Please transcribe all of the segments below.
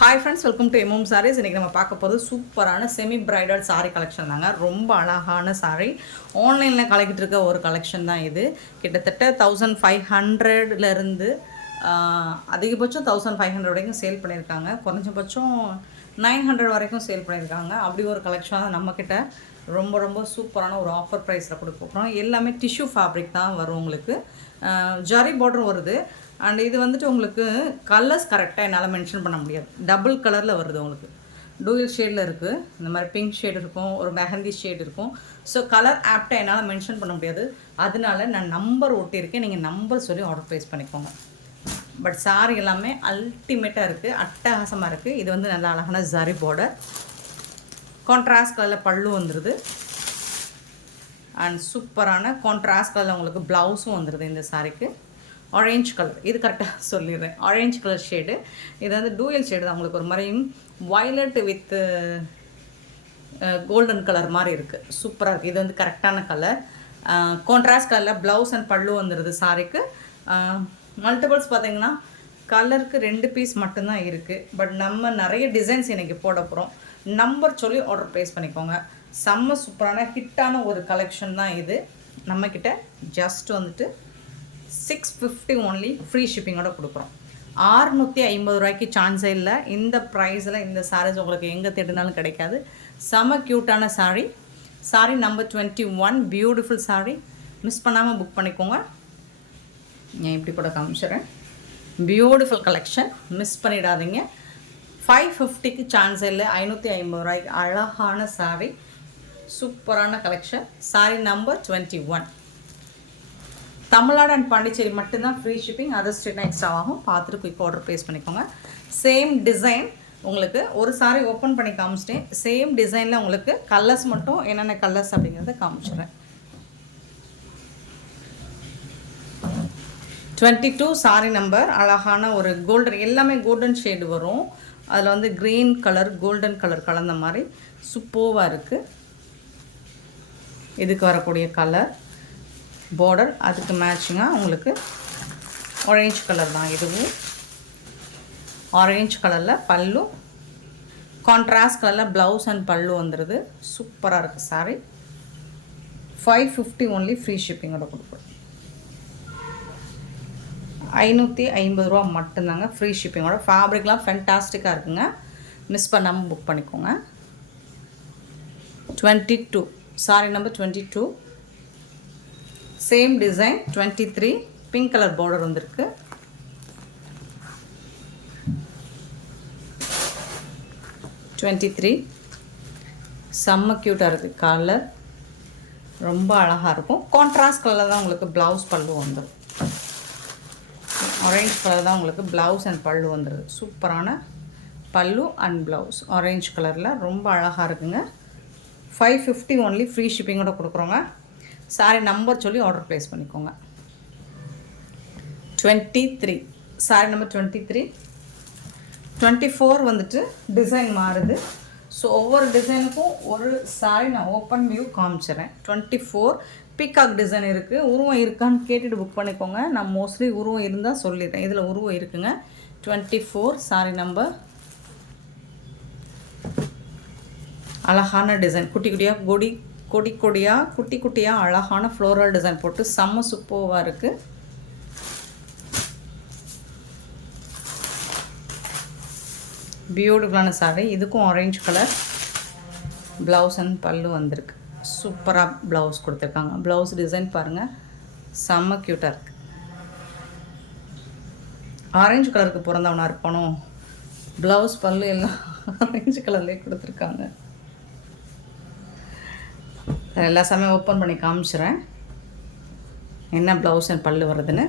Hi friends, welcome to MM Sarees. இன்றைக்கி நம்ம பார்க்க போகிறது சூப்பரான செமி பிரைடல் சாரீ கலெக்ஷன் தாங்க. ரொம்ப அழகான சாரீ ஆன்லைனில் கலக்கிட்டு இருக்க ஒரு கலெக்ஷன் தான் இது. கிட்டத்தட்ட 1500லேருந்து அதிகபட்சம் 1500 வரைக்கும் சேல் பண்ணியிருக்காங்க. குறைஞ்சபட்சம் 900 வரைக்கும் சேல் பண்ணியிருக்காங்க. அப்படி ஒரு கலெக்ஷன் தான் நம்மக்கிட்ட ரொம்ப ரொம்ப சூப்பரான ஒரு ஆஃபர் ப்ரைஸில் கொடுக்க போகிறோம். எல்லாமே டிஷ்யூ ஃபேப்ரிக் தான் வரும் உங்களுக்கு. ஜரி பார்டர் வருது. அண்ட் இது வந்துட்டு உங்களுக்கு கலர்ஸ் கரெக்டாக என்னால் மென்ஷன் பண்ண முடியாது. டபுள் கலரில் வருது உங்களுக்கு. டூயல் ஷேடில் இருக்குது. இந்த மாதிரி பிங்க் ஷேட் இருக்கும், ஒரு மெஹந்தி ஷேட் இருக்கும். ஸோ கலர் ஆப்டாக என்னால் மென்ஷன் பண்ண முடியாது. அதனால நான் நம்பர் ஒட்டியிருக்கேன். நீங்கள் நம்பர் சொல்லி ஆர்டர் ப்ளேஸ் பண்ணிக்கோங்க. பட் சாரி எல்லாமே அல்டிமேட்டாக இருக்குது, அட்டகாசமாக இருக்குது. இது வந்து நல்ல அழகான ஜரி பார்டர். கான்ட்ராஸ்ட் கலரில் பல்லு வந்துடுது. அண்ட் சூப்பரான கான்ட்ராஸ்ட் கலரில் உங்களுக்கு ப்ளவுஸும் வந்துடுது. இந்த சாரிக்கு ஆரேஞ்ச் கலர், இது கரெக்டாக சொல்லிடுறேன், ஆரேஞ்ச் கலர் ஷேடு. இது வந்து டூயல் ஷேடு தான் உங்களுக்கு. ஒரு மாதிரி வயலட் வித் கோல்டன் கலர் மாதிரி இருக்குது. சூப்பராக இருக்குது. இது வந்து கரெக்டான கலர். கான்ட்ராஸ்ட் கலரில் ப்ளவுஸ் அண்ட் பல்லு வந்துடுது சாரிக்கு. மல்டிபிள்ஸ் பார்த்திங்கன்னா கலருக்கு 2 பீஸ் மட்டும்தான் இருக்குது. பட் நம்ம நிறைய டிசைன்ஸ் இன்றைக்கி போட போகிறோம். நம்பர் சொல்லி ஆர்டர் ப்ளேஸ் பண்ணிக்கோங்க. செம்ம சூப்பரான ஹிட்டான ஒரு கலெக்ஷன் தான் இது. நம்மக்கிட்ட ஜஸ்ட் வந்துட்டு 650 ஒன்லி, ஃப்ரீ ஷிப்பிங்கோட கொடுக்குறோம். 650 ரூபாய்க்கு சான்ஸே இல்லை. இந்த ப்ரைஸில் இந்த சாரீஸ் உங்களுக்கு எங்கே தேடினாலும் கிடைக்காது. செம க்யூட்டான sari. Sari number 21, beautiful sari. Miss பண்ணாமல் புக் பண்ணிக்கோங்க. நான் இப்படி கூட காமிச்சிடுறேன். பியூட்டிஃபுல் கலெக்ஷன், மிஸ் பண்ணிடாதீங்க. 550க்கு சான்ஸ் இல்லை. 550 ரூபாய்க்கு அழகான சாரீ, சூப்பரான collection. Sari number 21. Tamil Nadu and Pondicherry மட்டும்தான் ஃப்ரீ ஷிப்பிங். அதர் ஸ்டேட்னா எக்ஸ்ட்ரா ஆகும். பார்த்துட்டு குயிக் ஆர்டர் ப்ளேஸ் பண்ணிக்கோங்க. சேம் டிசைன் உங்களுக்கு ஒரு சாரி ஓப்பன் பண்ணி காமிச்சிட்டேன். சேம் டிசைனில் உங்களுக்கு கலர்ஸ் மட்டும் என்னென்ன கலர்ஸ் அப்படிங்கிறத காமிச்சிடுறேன். 22 சாரி நம்பர். அழகான ஒரு கோல்டன், எல்லாமே கோல்டன் ஷேடு வரும். அதில் வந்து க்ரீன் கலர் கோல்டன் கலர் கலந்த மாதிரி சூப்பராக இருக்குது. இதுக்கு வரக்கூடிய கலர் பார்டர், அதுக்கு மேட்சிங்காக உங்களுக்கு ஆரேஞ்ச் கலர் தான். இதுவும் ஆரேஞ்ச் கலரில் பல்லு, கான்ட்ராஸ்ட் கலரில் ப்ளவுஸ் அண்ட் பல்லு வந்துடுது. சூப்பராக இருக்குது சாரி. 550 ஒன்லி, ஃப்ரீ ஷிப்பிங்கோட கொடுக்குறோம். 550 ரூபா மட்டும்தாங்க, ஃப்ரீ ஷிப்பிங்கோட. ஃபேப்ரிக்லாம் ஃபென்டாஸ்டிக்காக இருக்குங்க. மிஸ் பண்ணாமல் புக் பண்ணிக்கோங்க. 22 sorry number 22. Same design 23, pink colour border வந்திருக்கு. செம்ம க்யூட்டாக இருக்குது. கலர் ரொம்ப அழகாக இருக்கும். கான்ட்ராஸ்ட் கலரில் தான் உங்களுக்கு ப்ளவுஸ் பல்லு வந்துடும். ஆரேஞ்ச் கலர் தான் உங்களுக்கு ப்ளவுஸ் அண்ட் பல்லு வந்துடுது. சூப்பரான பல்லு அண்ட் ப்ளவுஸ் ஆரேஞ்ச் கலரில் ரொம்ப அழகாக இருக்குங்க. 550 ஒன்லி, ஃப்ரீ ஷிப்பிங்கோட கொடுக்குறோங்க. சாரி நம்பர் சொல்லி ஆர்டர் ப்ளேஸ் பண்ணிக்கோங்க. 23 சாரி நம்பர் 23. 24 வந்துட்டு டிசைன் மாறுது. ஸோ ஒவ்வொரு டிசைனுக்கும் ஒரு சாரி நான் ஓப்பன் வியூ காமிச்சிடுறேன். 24 பீகாக் டிசைன் இருக்குது. உருவம் இருக்கான்னு கேட்டுட்டு புக் பண்ணிக்கோங்க. நான் மோஸ்ட்லி உருவம் இருந்தால் சொல்லிடுறேன். இதில் உருவம் இருக்குங்க. 24 சாரி நம்பர். அழகான டிசைன், குட்டி குட்டியாக குட்டி குட்டியாக அழகான ஃப்ளோரல் டிசைன் போட்டு செம்ம சூப்பராக இருக்குது. பியூட்டிஃபுல்லான சாரி. இதுக்கும் ஆரேஞ்ச் கலர் ப்ளவுஸ் அண்ட் பல்லு வந்திருக்கு. சூப்பராக ப்ளவுஸ் கொடுத்துருக்காங்க. ப்ளவுஸ் டிசைன் பாருங்கள், செம்ம க்யூட்டாக இருக்குது. ஆரஞ்சு கலருக்கு பிறந்தவனா இருப்பானோ. ப்ளவுஸ் பல்லு எல்லாம் ஆரஞ்சு கலர்லேயே கொடுத்துருக்காங்க. எல்லா சமயம் ஓப்பன் பண்ணி காமிச்சிடுறேன் என்ன ப்ளவுஸ் அண்ட் பல்லு வருதுன்னு.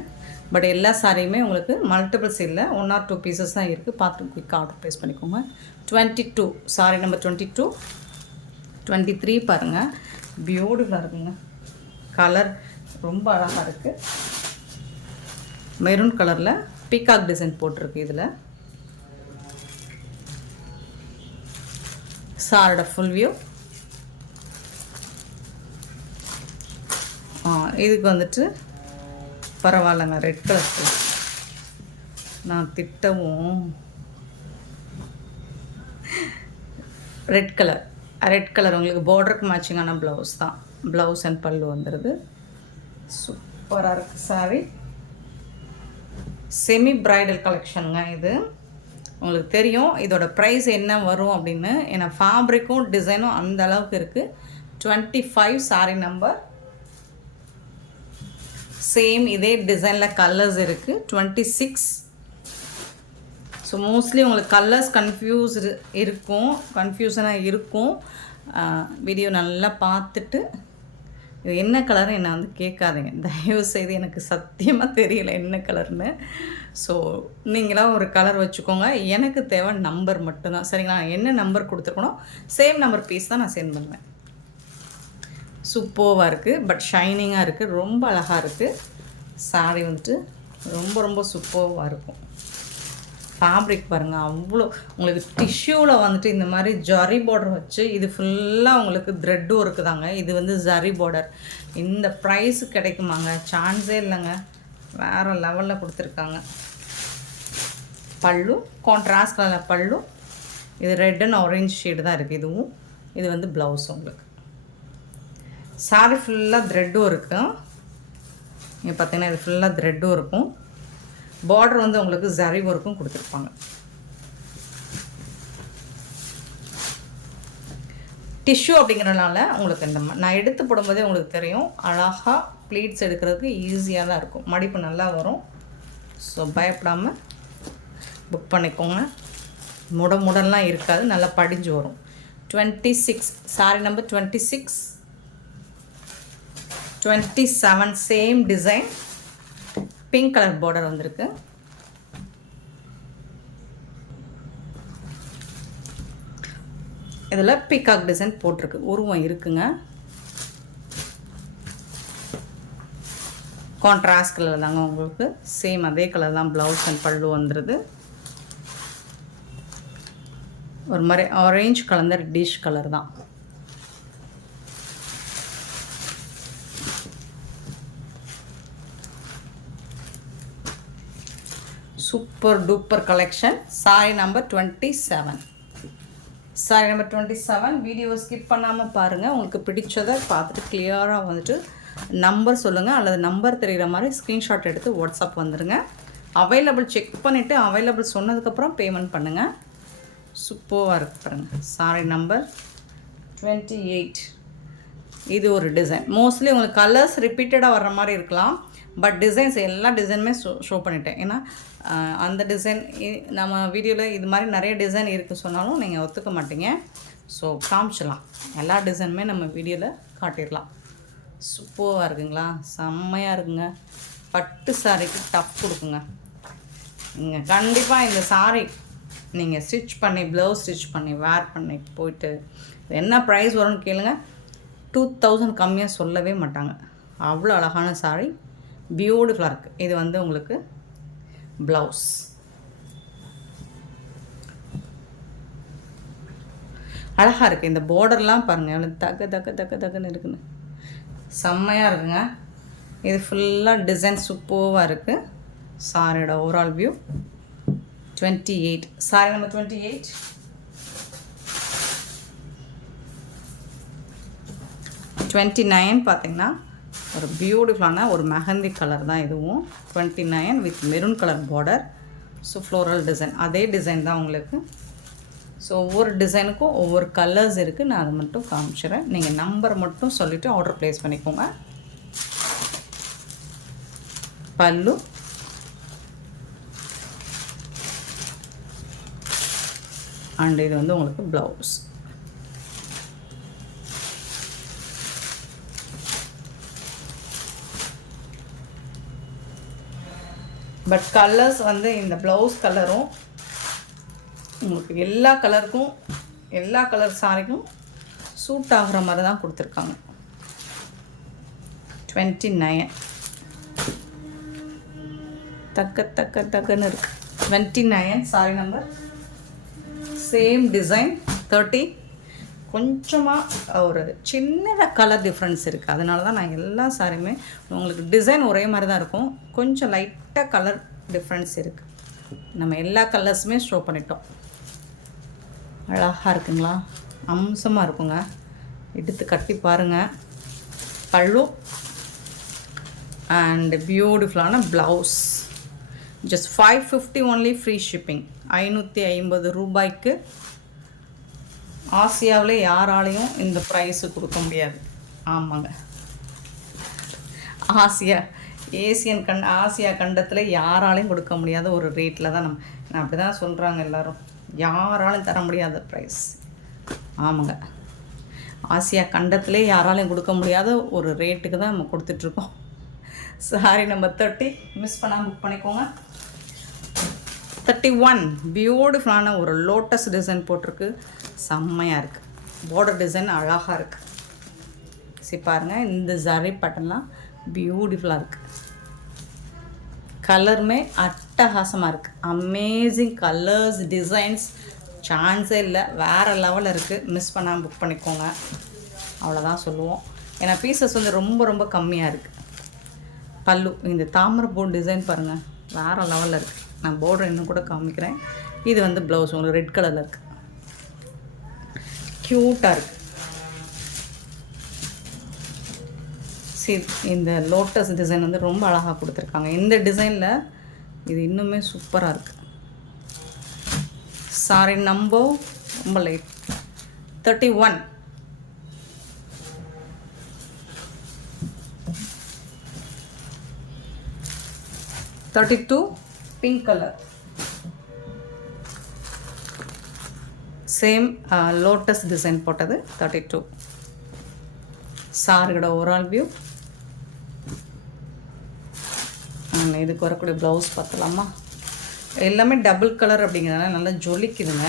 பட் எல்லா சாரியுமே உங்களுக்கு மல்டிபிள்ஸ் இல்லை, 1 or 2 பீசஸ் தான் இருக்குது. பார்த்து குயிக்காக ஆர்டர் ப்ளேஸ் பண்ணிக்கோங்க. 22 சாரி நம்பர் 22. 23 பாருங்கள், பியூட்டிஃபுல்லாக இருக்குங்க. கலர் ரொம்ப அழகாக இருக்குது. மெரூன் கலரில் பீகாக் டிசைன் போட்டிருக்கு. இதில் சாரோட ஃபுல் வியூ. இதுக்கு வந்துட்டு பரவாயில்லைங்க, ரெட் கலர் நான் திட்டவும் ரெட் கலர் உங்களுக்கு பார்டருக்கு மேட்சிங்கான ப்ளவுஸ் தான். ப்ளவுஸ் அண்ட் பல்லு வந்துடுது. சூப்பராக இருக்குது சாரி. செமி பிரைடல் கலெக்ஷனுங்க இது. உங்களுக்கு தெரியும் இதோட ப்ரைஸ் என்ன வரும் அப்படின்னு. ஏன்னா ஃபேப்ரிக்கும் டிசைனும் அந்த அளவுக்கு இருக்குது. 25 சாரி நம்பர். சேம் இதே டிசைனில் கலர்ஸ் இருக்குது. 26. ஸோ மோஸ்ட்லி உங்களுக்கு கலர்ஸ் கன்ஃபியூஷனாக இருக்கும். வீடியோ நல்லா பார்த்துட்டு இது என்ன கலர்னு என்னை வந்து கேட்காதீங்க தயவு செய்து. எனக்கு சத்தியமாக தெரியல என்ன கலர்னு. ஸோ நீங்களாம் ஒரு கலர் வச்சுக்கோங்க. எனக்கு தேவை நம்பர் மட்டும்தான், சரிங்களா? என்ன நம்பர் கொடுத்துருக்கணும் சேம் நம்பர் பீஸ் தான் நான் சென்ட் பண்ணுவேன். சூப்பராக இருக்குது, பட் ஷைனிங்காக இருக்குது, ரொம்ப அழகாக இருக்குது. சாரி வந்துட்டு ரொம்ப ரொம்ப சூப்பராக இருக்கும். ஃபேப்ரிக் பாருங்கள், அவ்வளோ உங்களுக்கு டிஷ்யூவில் வந்துட்டு இந்த மாதிரி ஜரி பார்டர் வச்சு இது ஃபுல்லாக உங்களுக்கு த்ரெட்டும் இருக்குதாங்க. இது வந்து ஜரி பார்டர். இந்த ப்ரைஸு கிடைக்குமாங்க? சான்ஸே இல்லைங்க. வேறு லெவலில் கொடுத்துருக்காங்க. பல்லு கான்ட்ராஸ்ட் கலரில் பல்லு. இது ரெட் அண்ட் ஆரஞ்சு ஷேடு தான் இருக்குது இதுவும். இது வந்து ப்ளவுஸ் உங்களுக்கு. சாரி ஃபுல்லாக த்ரெட்டும் இருக்குது. இங்கே பார்த்தீங்கன்னா இது ஃபுல்லாக த்ரெட்டும் இருக்கும். பார்டர் வந்து உங்களுக்கு ஜரி ஒர்க்கும் கொடுத்துருப்பாங்க. டிஷ்யூ அப்படிங்கிறனால உங்களுக்கு இந்த நான் எடுத்து போடும்போதே உங்களுக்கு தெரியும் அழகாக ப்ளீட்ஸ் எடுக்கிறதுக்கு ஈஸியாக தான் இருக்கும். மடிப்பு நல்லா வரும். ஸோ பயப்படாமல் புக் பண்ணிக்கோங்க. முடலாம் இருக்காது, நல்லா படிஞ்சு வரும். 26 sorry number 26. 27 same design, pink colour border வந்திருக்கு. இதில் பீகாக் டிசைன் போட்டிருக்கு, உருவம் இருக்குங்க. கான்ட்ராஸ்ட் கலர் தாங்க உங்களுக்கு. சேம் அதே கலர் தான் ப்ளவுஸ் அண்ட் பல்லு வந்துடுது. ஒரு மாதிரி ஆரஞ்சு கலந்த ரெட்டிஷ் கலர் தான். Super duper collection. Sorry number 27. Sorry number 27. வீடியோவை ஸ்கிப் பண்ணாமல் பாருங்கள். உங்களுக்கு பிடிச்சதை பார்த்துட்டு கிளியராக வந்துட்டு நம்பர் சொல்லுங்கள், அல்லது நம்பர் தெரிகிற மாதிரி ஸ்க்ரீன்ஷாட் எடுத்து வாட்ஸ்அப் வந்துடுங்க. அவைலபிள் செக் பண்ணிவிட்டு அவைலபிள் சொன்னதுக்கப்புறம் பேமெண்ட் பண்ணுங்கள். சூப்பராக இருக்குது பாருங்கள். Sorry number 28. இது ஒரு டிசைன். மோஸ்ட்லி உங்களுக்கு கலர்ஸ் ரிப்பீட்டடாக வர்ற மாதிரி இருக்கலாம், பட் டிசைன்ஸ் எல்லா டிசைனுமே ஷோ பண்ணிட்டேன். ஏன்னா அந்த டிசைன் நம்ம வீடியோவில் இது மாதிரி நிறைய டிசைன் இருக்குது சொன்னாலும் நீங்கள் ஒத்துக்க மாட்டீங்க. ஸோ காமிச்சிடலாம், எல்லா டிசைனுமே நம்ம வீடியோவில் காட்டிடலாம். சூப்பராக இருக்குங்களா? செம்மையாக இருக்குங்க. பட்டு சாரிக்கு டஃப் கொடுக்குங்க. நீங்கள் கண்டிப்பாக இந்த சாரி நீங்கள் ஸ்டிச் பண்ணி ப்ளவுஸ் ஸ்டிச் பண்ணி வேர் பண்ணி போயிட்டு என்ன ப்ரைஸ் வரும்னு கேளுங்க. 2000 கம்மியாக சொல்லவே மாட்டாங்க. அவ்வளோ அழகான சாரி, பியூட்டிஃபுல்லாக இருக்குது. இது வந்து உங்களுக்கு ப்ளவுஸ். அழகாக இருக்குது. இந்த பார்டர்லாம் பாருங்கள், எவ்வளோ தக்குன்னு இருக்குன்னு செம்மையாக இருக்குங்க. இது ஃபுல்லாக டிசைன் சூப்பராக இருக்குது. சாரியோட ஓவரால் வியூ 28. Sorry number 28. 29 பார்த்தீங்கன்னா ஒரு பியூட்டிஃபுல்லான ஒரு மெஹந்தி கலர் தான் இதுவும். 29 with maroon colour border. So floral design, அதே டிசைன் தான் உங்களுக்கு. ஸோ ஒவ்வொரு டிசைனுக்கும் ஒவ்வொரு கலர்ஸ் இருக்குது. நான் அதை மட்டும் காமிச்சிடுறேன். நீங்கள் நம்பர் மட்டும் சொல்லிவிட்டு ஆர்டர் ப்ளேஸ் பண்ணிக்கோங்க. பல்லு அண்ட் இது வந்து உங்களுக்கு ப்ளவுஸ். பட் கலர்ஸ் வந்து இந்த ப்ளவுஸ் கலரும் உங்களுக்கு எல்லா கலருக்கும் எல்லா கலர் சாரிக்கும் சூட் ஆகிற மாதிரி தான் கொடுத்துருக்காங்க. 29 தக்கன்னு இருக்குது. 29 சாரி நம்பர். Same design 30. கொஞ்சமாக ஒரு சின்னதாக கலர் டிஃப்ரென்ஸ் இருக்குது. அதனால தான் நான் எல்லா சாரியுமே உங்களுக்கு டிசைன் ஒரே மாதிரி தான் இருக்கும், கொஞ்சம் லைட்டாக கலர் டிஃப்ரென்ஸ் இருக்குது. நம்ம எல்லா கலர்ஸுமே ஷோ பண்ணிட்டோம். அழகாக இருக்குங்களா, அம்சமாக இருக்குங்க. எடுத்து கட்டி பாருங்கள். பல்லு அண்ட் பியூட்டிஃபுல்லான blouse. Just 550 only, free shipping. 550 ரூபாய்க்கு ஆசியாவில் யாராலையும் இந்த ப்ரைஸு கொடுக்க முடியாது. ஆமாங்க, ஆசியா கண்டத்தில் யாராலையும் கொடுக்க முடியாத ஒரு ரேட்டில் தான் நான் அப்படி தான் சொல்கிறாங்க எல்லோரும். யாராலையும் தர முடியாத ப்ரைஸ். ஆமாங்க, ஆசியா கண்டத்திலே யாராலையும் கொடுக்க முடியாத ஒரு ரேட்டுக்கு தான் நம்ம கொடுத்துட்ருக்கோம். சாரி நம்பர் 30 மிஸ் பண்ணாமல் புக் பண்ணிக்கோங்க. 31 பியூட்டிஃபுல்லான ஒரு லோட்டஸ் டிசைன் போட்டிருக்கு. செம்மையாக இருக்குது. பார்டர் டிசைன் அழகாக இருக்குது. சரி பாருங்கள், இந்த ஜரி பட்டன்லாம் பியூட்டிஃபுல்லாக இருக்குது. கலருமே அட்டகாசமாக இருக்குது. அமேசிங் கலர்ஸ், டிசைன்ஸ் சான்ஸே இல்லை, வேறு லெவலில் இருக்குது. மிஸ் பண்ணாமல் புக் பண்ணிக்கோங்க. அவ்வளோதான் சொல்லுவோம். ஏன்னா பீசஸ் வந்து ரொம்ப ரொம்ப கம்மியாக இருக்குது. பல்லு இந்த தாமரை பூ டிசைன் பாருங்கள், வேறு லெவலில் இருக்குது. நான் பார்டர் இன்னும் கூட காமிக்கிறேன். இது வந்து ப்ளவுஸ் உங்களுக்கு ரெட் கலரில் இருக்குது. க்யூட்டாக இருக்குது. சரி, இந்த லோட்டஸ் டிசைன் வந்து ரொம்ப அழகாக கொடுத்துருக்காங்க. இந்த டிசைனில் இது இன்னுமே சூப்பராக இருக்குது. சாரி நம்பர் ரொம்ப light 31. 32 pink colour. Same lotus design போட்டது 32. சாரியோட ஓவரால் வியூ. இதுக்கு வரக்கூடிய ப்ளவுஸ் பார்க்கலாமா? எல்லாமே டபுள் கலர் அப்படிங்கிறதுனால நல்லா ஜொலிக்குதுங்க,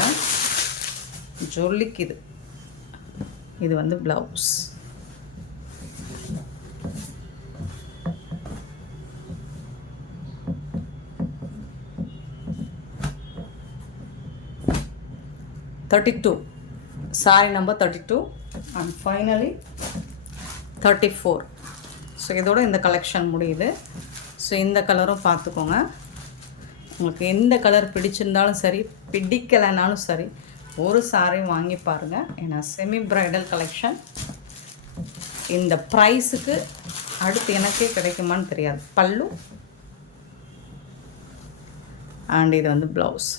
ஜொலிக்குது. இது வந்து blouse. Sari number 32 and finally 34. So இதோட இந்த கலெக்ஷன் முடியுது. ஸோ இந்த கலரும் பார்த்துக்கோங்க. உங்களுக்கு எந்த கலர் பிடிச்சிருந்தாலும் சரி, பிடிக்கலைனாலும் சரி, ஒரு சாரி வாங்கி பாருங்கள். ஏன்னா செமி ப்ரைடல் கலெக்ஷன் இந்த ப்ரைஸுக்கு அடுத்து எனக்கே கிடைக்குமான்னு தெரியாது. பல்லு அண்ட் இது வந்து ப்ளவுஸ்.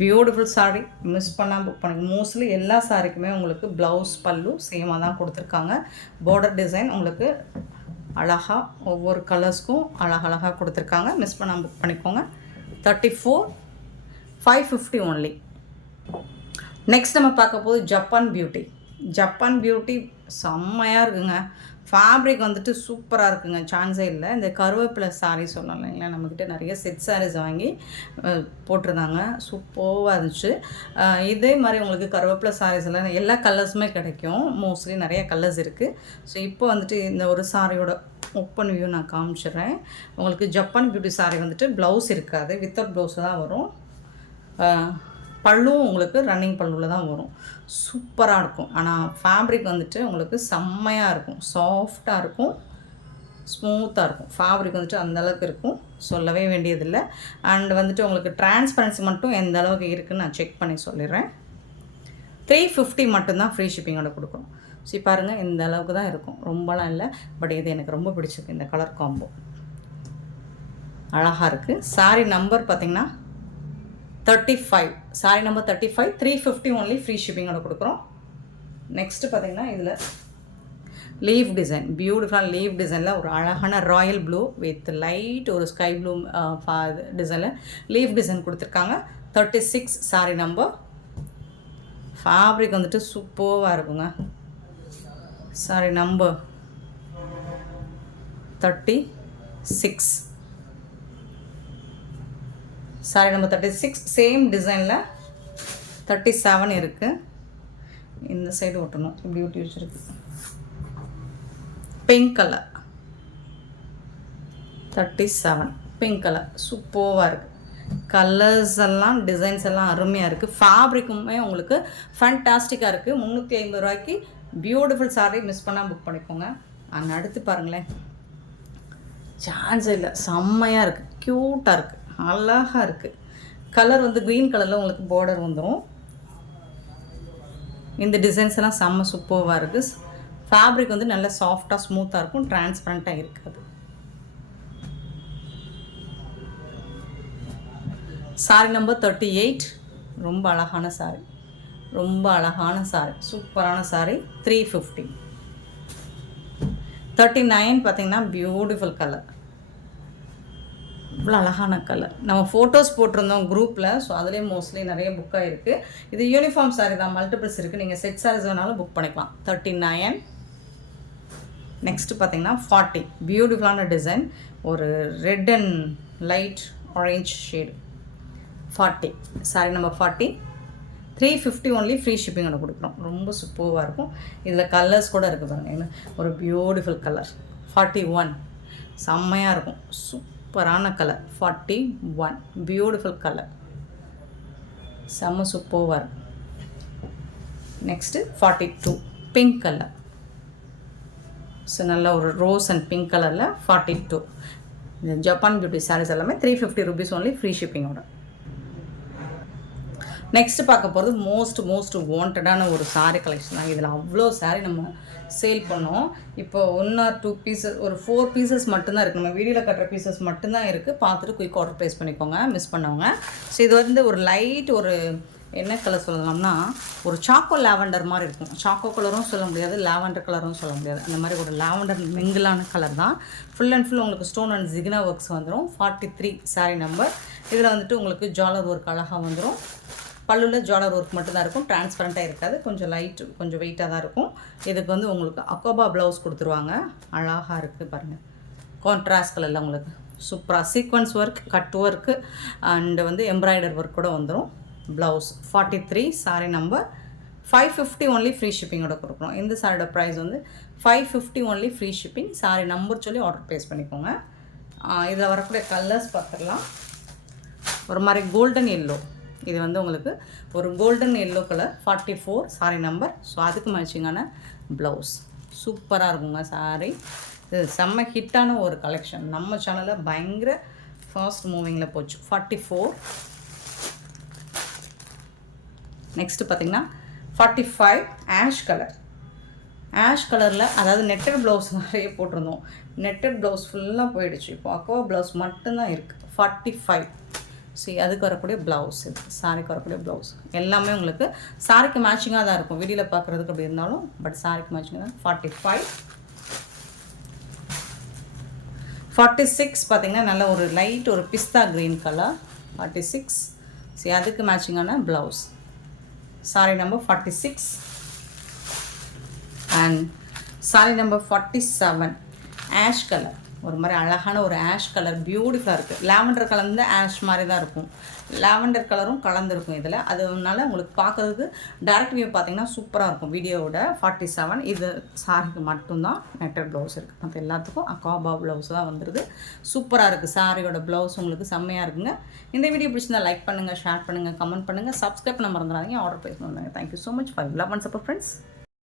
பியூட்டிஃபுல் சாரீ, மிஸ் பண்ணால் புக் பண்ணுங்க. மோஸ்ட்லி எல்லா சாரிக்குமே உங்களுக்கு ப்ளவுஸ் பல்லு சேமாக தான் கொடுத்துருக்காங்க. பார்டர் டிசைன் உங்களுக்கு அழகாக ஒவ்வொரு கலர்ஸ்க்கும் அழகழகாக கொடுத்துருக்காங்க. மிஸ் பண்ணாமல் புக் பண்ணிக்கோங்க. 34 550 ஒன்லி. நெக்ஸ்ட் நம்ம பார்க்க போது ஜப்பான் பியூட்டி. ஜப்பான் பியூட்டி செம்மையாக இருக்குங்க. ஃபேப்ரிக் வந்துட்டு சூப்பராக இருக்குங்க, சான்ஸே இல்லை. இந்த கருவேப்பிலை சாரீ சொல்லலாம் இல்லைங்களா, நம்மக்கிட்ட நிறைய செட் சாரீஸ் வாங்கி போட்டிருந்தாங்க, சூப்பராக இருந்துச்சு. இதே மாதிரி உங்களுக்கு கருவேப்பிலை சாரீஸ் எல்லாம் எல்லா கலர்ஸுமே கிடைக்கும். மோஸ்ட்லி நிறைய கலர்ஸ் இருக்குது. ஸோ இப்போ வந்துட்டு இந்த ஒரு சாரியோட ஓப்பன் வியூ நான் காமிச்சிடுறேன் உங்களுக்கு. ஜப்பான் பியூட்டி சாரீ வந்துட்டு ப்ளவுஸ் இருக்காது, வித்தவுட் ப்ளவுஸ் தான் வரும். பல்லும் உங்களுக்கு ரன்னிங் பல்லுவில் தான் வரும். சூப்பராக இருக்கும். ஆனால் ஃபேப்ரிக் வந்துட்டு உங்களுக்கு செம்மையாக இருக்கும், சாஃப்டாக இருக்கும், ஸ்மூத்தாக இருக்கும். ஃபேப்ரிக் வந்துட்டு அந்தளவுக்கு இருக்கும், சொல்லவே வேண்டியதில்லை. அண்ட் வந்துட்டு உங்களுக்கு டிரான்ஸ்பரன்சி மட்டும் எந்த அளவுக்கு இருக்குதுன்னு நான் செக் பண்ணி சொல்லிடுறேன். 350 மட்டும்தான் ஃப்ரீ ஷிப்பிங்கோட கொடுக்குறோம். சரி பாருங்கள், இந்த அளவுக்கு தான் இருக்கும், ரொம்பலாம் இல்லை. பட் இது எனக்கு ரொம்ப பிடிச்சிருக்கு, இந்த கலர் காம்போ அழகாக இருக்குது. சாரீ நம்பர் பார்த்திங்கன்னா 35. சாரி நம்பர் 35 350 ஒன்லி, ஃப்ரீ ஷிப்பிங்கோட கொடுக்குறோம். நெக்ஸ்ட்டு பார்த்திங்கன்னா இதில் லீஃப் டிசைன், பியூட்டிஃபுல்லான லீஃப் டிசைனில் ஒரு அழகான ராயல் ப்ளூ வித் லைட் ஒரு ஸ்கை ப்ளூ டிசைனில் லீஃப் டிசைன் கொடுத்துருக்காங்க. 36 சாரி நம்பர். ஃபேப்ரிக் வந்துட்டு சூப்பராக இருக்குங்க. Sorry number 36. Sorry number 36. Same டிசைனில் 37 இருக்குது. இந்த சைடு ஒட்டணும், இப்படி ஒட்டி வச்சுருக்கு. பிங்க் கலர் 37 பிங்க் கலர் சூப்பராக இருக்குது. கலர்ஸ் எல்லாம் டிசைன்ஸ் எல்லாம் அருமையாக இருக்குது. ஃபேப்ரிக்குமே உங்களுக்கு ஃபேண்டாஸ்டிக்காக இருக்குது. 350 ரூபாய்க்கு பியூட்டிஃபுல் சாரீ, மிஸ் பண்ணால் புக் பண்ணிக்கோங்க. அண்ட் அடுத்து பாருங்களேன், சான்ஸ் இல்லை, செம்மையாக இருக்குது, க்யூட்டாக இருக்குது, அழகாக இருக்குது. கலர் வந்து க்ரீன் கலரில் உங்களுக்கு பார்டர் வந்துடும். இந்த டிசைன்ஸ் எல்லாம் செம்ம சூப்பராக இருக்குது. ஃபேப்ரிக் வந்து நல்ல சாஃப்டாக ஸ்மூத்தாக இருக்கும், டிரான்ஸ்பரண்ட்டாக இருக்காது. Sorry number 38. ரொம்ப அழகான சாரி, ரொம்ப அழகான சாரி, சூப்பரான சாரி. 350. 39 பார்த்தீங்கன்னா பியூட்டிஃபுல் கலர், இவ்வளோ அழகான கலர். நம்ம ஃபோட்டோஸ் போட்டிருந்தோம் குரூப்பில், ஸோ அதுலேயே மோஸ்ட்லி நிறைய புக் ஆகிருக்கு. இது யூனிஃபார்ம் சாரி தான், மல்டிபிள்ஸ் இருக்குது, நீங்கள் செட் சாரீஸ் வேணாலும் புக் பண்ணிக்கலாம். 39. நெக்ஸ்ட்டு பார்த்தீங்கன்னா 40. பியூட்டிஃபுல்லான டிசைன், ஒரு red and light orange shade. 40 sari number 40. 350 only, free ஷிப்பிங்கோட கொடுக்குறோம். ரொம்ப சூப்பராக இருக்கும். இதில் கலர்ஸ் கூட இருக்குது பாருங்கள், ஒரு பியூட்டிஃபுல் கலர். 41 செம்மையாக இருக்கும், சூப்பரான கலர். 41 பியூட்டிஃபுல் கலர், செம்ம சூப்பராக இருக்கும். Next 42 pink colour. ஸோ நல்ல ஒரு ரோஸ் அண்ட் பிங்க் கலரில் 42. இந்த ஜப்பான் பியூட்டி சாரீஸ் எல்லாமே 350 ருபீஸ் ஒன்லி, ஃப்ரீ ஷிப்பிங்கோட. நெக்ஸ்ட்டு பார்க்க போகிறது மோஸ்ட் வாண்டடான ஒரு சாரீ கலெக்ஷன் தான். இதில் அவ்வளோ சாரீ நம்ம சேல் பண்ணோம். இப்போ 1 or 2 பீசஸ், ஒரு 4 பீசஸ் மட்டும்தான் இருக்குது. நம்ம வீடியோவில் கட்டுற பீசஸ் மட்டும்தான் இருக்குது. பார்த்துட்டு குயிக் ஆர்டர் ப்ளேஸ் பண்ணிக்கோங்க, மிஸ் பண்ணவங்க. ஸோ இது வந்து ஒரு லைட், ஒரு என்ன கலர் சொல்லலாம்னா, ஒரு சாக்கோ லாவெண்டர் மாதிரி இருக்கும். சாக்கோ கலரும் சொல்ல முடியாது, லாவெண்டர் கலரும் சொல்ல முடியாது. அந்த மாதிரி ஒரு லாவெண்டர் மிங்கிளான கலர் தான். ஃபுல் அண்ட் ஃபுல் உங்களுக்கு ஸ்டோன் அண்ட் ஜிகினா ஒர்க்ஸ் வந்துடும். 43 சாரீ நம்பர். இதில் வந்துட்டு உங்களுக்கு ஜாலர் ஒர்க் அழகாக வந்துடும். பல்லுவில் ஜாலர் ஒர்க் மட்டும்தான் இருக்கும், டிரான்ஸ்பரண்ட்டாக இருக்காது, கொஞ்சம் லைட்டு, கொஞ்சம் வெயிட்டாக தான் இருக்கும். இதுக்கு வந்து உங்களுக்கு அக்கோபா ப்ளவுஸ் கொடுத்துருவாங்க, அழகாக இருக்குது பாருங்கள். கான்ட்ராஸ்ட் கலரில் உங்களுக்கு சூப்பராக sequins work, cut work and வந்து எம்ப்ராய்டர் ஒர்க் கூட வந்துடும். Blouse 43 sari number. 550 only, free ஷிப்பிங்கோட கொடுக்குறோம். இந்த சாரியோட ப்ரைஸ் வந்து 550 only, free shipping. Sari number சொல்லி ஆர்டர் ப்ளேஸ் பண்ணிக்கோங்க. இதில் வரக்கூடிய கலர்ஸ் பார்த்துக்கலாம். ஒரு மாதிரி கோல்டன் எல்லோ, இது வந்து உங்களுக்கு ஒரு golden yellow colour. 44 sari number. So அதுக்கு மேட்சிங்கான ப்ளவுஸ் சூப்பராக இருக்குங்க சாரீ. இது செம்ம ஹிட்டான ஒரு கலெக்ஷன், நம்ம சேனலில் பயங்கர ஃபாஸ்ட் மூவிங்கில் போச்சு. 44. நெக்ஸ்ட்டு பார்த்திங்கன்னா 45 ஆஷ் கலர். ஆஷ் கலரில், அதாவது நெட்டட் ப்ளவுஸ் நிறைய போட்டிருந்தோம், நெட்டட் ப்ளவுஸ் ஃபுல்லாக போயிடுச்சு. இப்போ அக்கோவா ப்ளவுஸ் மட்டும்தான் இருக்குது. 45. சரி, அதுக்கு வரக்கூடிய ப்ளவுஸ், இது சாரிக்கு வரக்கூடிய ப்ளவுஸ் எல்லாமே உங்களுக்கு சாரிக்கு மேட்சிங்காக தான் இருக்கும். வீடியோவில் பார்க்குறதுக்கு அப்படி இருந்தாலும் பட் சாரிக்கு மேட்சிங்காக தான். 45. 46 பார்த்திங்கன்னா நல்ல ஒரு லைட், ஒரு பிஸ்தா க்ரீன் கலர். 46. சரி, அதுக்கு மேட்சிங்கான blouse. Sari number 46. And sari number 47 ash colour. ஒரு மாதிரி அழகான ஒரு ஆஷ் கலர், பியூட்டிஃபுல்லாக இருக்குது. லாவெண்டர் கலந்து ஆஷ் மாதிரி தான் இருக்கும், லாவெண்டர் கலரும் கலந்துருக்கும் இதில். அதனால உங்களுக்கு பார்க்குறதுக்கு டேரக்ட் வியூ பார்த்தீங்கன்னா சூப்பராக இருக்கும் வீடியோவோட. 47. இது சாரிக்கு மட்டும்தான் நெட்டட் ப்ளவுஸ் இருக்குது, மற்ற எல்லாத்துக்கும் அக்காபா ப்ளவுஸ் தான் வந்துடுது. சூப்பராக இருக்குது சாரியோட ப்ளவுஸ், உங்களுக்கு செம்மையாக இருக்குங்க. இந்த வீடியோ பிடிச்சிருந்தா லைக் பண்ணுங்கள், ஷேர் பண்ணுங்கள், கமெண்ட் பண்ணுங்கள், சப்ஸ்கிரைப் பண்ண மறந்துடாதீங்க, ஆர்டர் ப்ளேஸ் பண்ணுங்கள். Thank you so much for love and support friends.